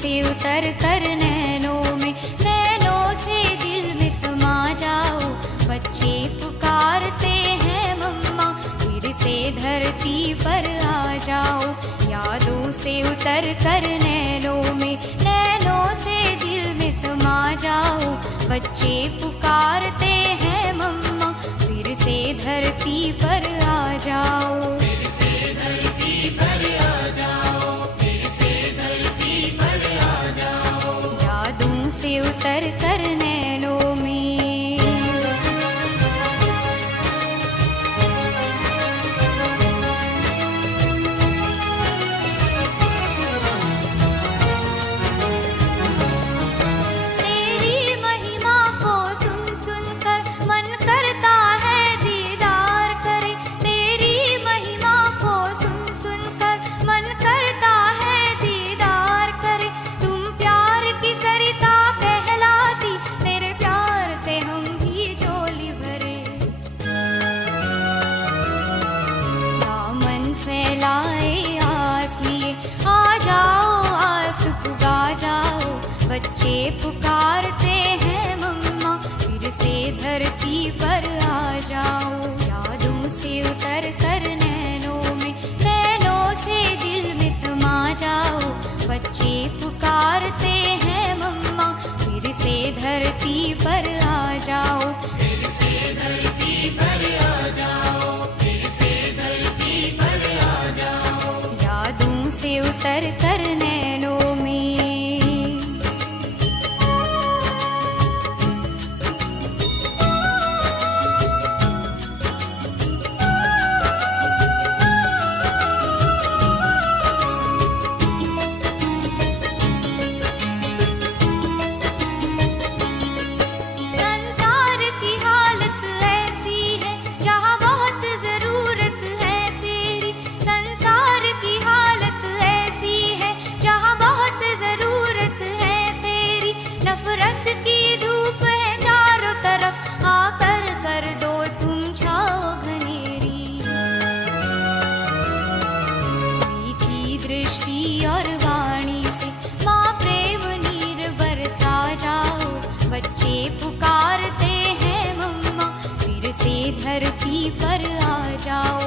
से उतर कर नैनों से दिल में समा जाओ। बच्चे पुकारते हैं मम्मा, फिर से धरती पर आ जाओ। यादों से उतर कर नैनों से दिल में समा जाओ। बच्चे पुकारते हैं मम्मा, फिर से धरती पर आ जाओ। फिर से धरती पर आ जाओ, फिर से धरती पर आ जाओ। यादों से उतर कर नैनों में। तेरी महिमा को सुन सुन कर मन करता है दीदार करे। तेरी महिमा को सुन सुन कर मन करता है दीदार करे। तुम प्यार की सरिता कहलाती, तेरे प्यार से हम भी झोली भरे। दामन फैलाए आस लिए, आ जाओ आस पुगा जाओ। बच्चे पुकारते हैं मम्मा, फिर से धरती पर आ जाओ। यादों से उतर कर नैनों से दिल में समा जाओ। बच्चे पुकारते हैं मम्मा, फिर से धरती पर आ जाओ। फिर से धरती पर आ जाओ, फिर से धरती पर आ जाओ। यादों से उतर कर नैनों में। संसार की हालत ऐसी है जहाँ बहुत जरूरत है तेरी। संसार की हालत ऐसी है जहाँ बहुत जरूरत है तेरी। नफरत की धूप है चारों तरफ, आकर कर दो तुम छाओ घनेरी। मीठी दृष्टि और वाणी से माँ प्रेम नीर बरसा जाओ। बच्चे पुकारते हैं मम्मा, फिर से धरती पर आ जाओ।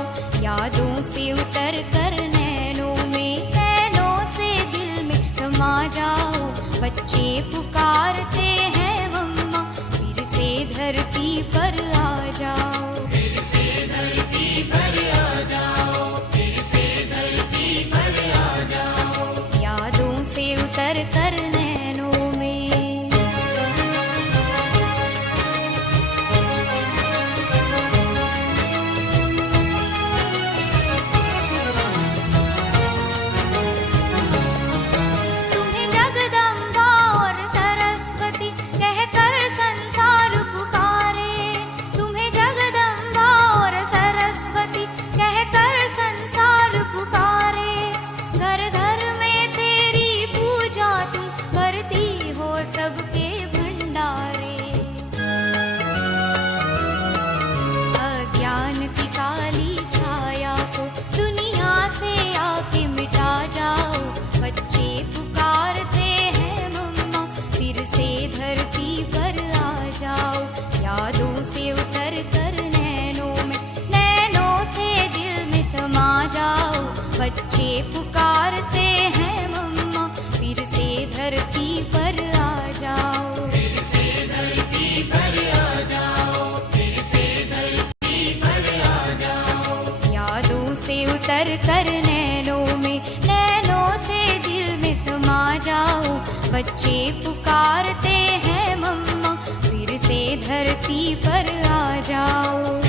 यादों से उतर कर नैनों से दिल में समा जाओ। बच्चे पुकारते हैं मम्मा, फिर से धरती पर आ जाओ। फिर से धरती पर आ जाओ, फिर से धरती पर आ जाओ। यादों से उतर कर नैनों में। तुम्हें जगदम्बा और सरस्वती कहकर संसार पुकारे। तुम्हें जगदम्बा और सरस्वती कहकर संसार पुकारे। घर घर में तेरी पूजा तुम करती हो सबके भंडारे। अज्ञान की काली छाया को दुनिया से आके मिटा जाओ। बच्चे पुकारते हैं मम्मा, फिर से धरती पर आ जाओ। यादों से उतर कर नैनों से दिल में समा जाओ। बच्चे पुकारते हैं मम्मा, फिर से धरती पर आ जाओ। फिर से धरती पर आ जाओ, फिर से धरती पर आ जाओ। यादों से उतर कर नैनों से दिल में समा जाओ। बच्चे पुकारते हैं मम्मा, फिर से धरती पर आ जाओ।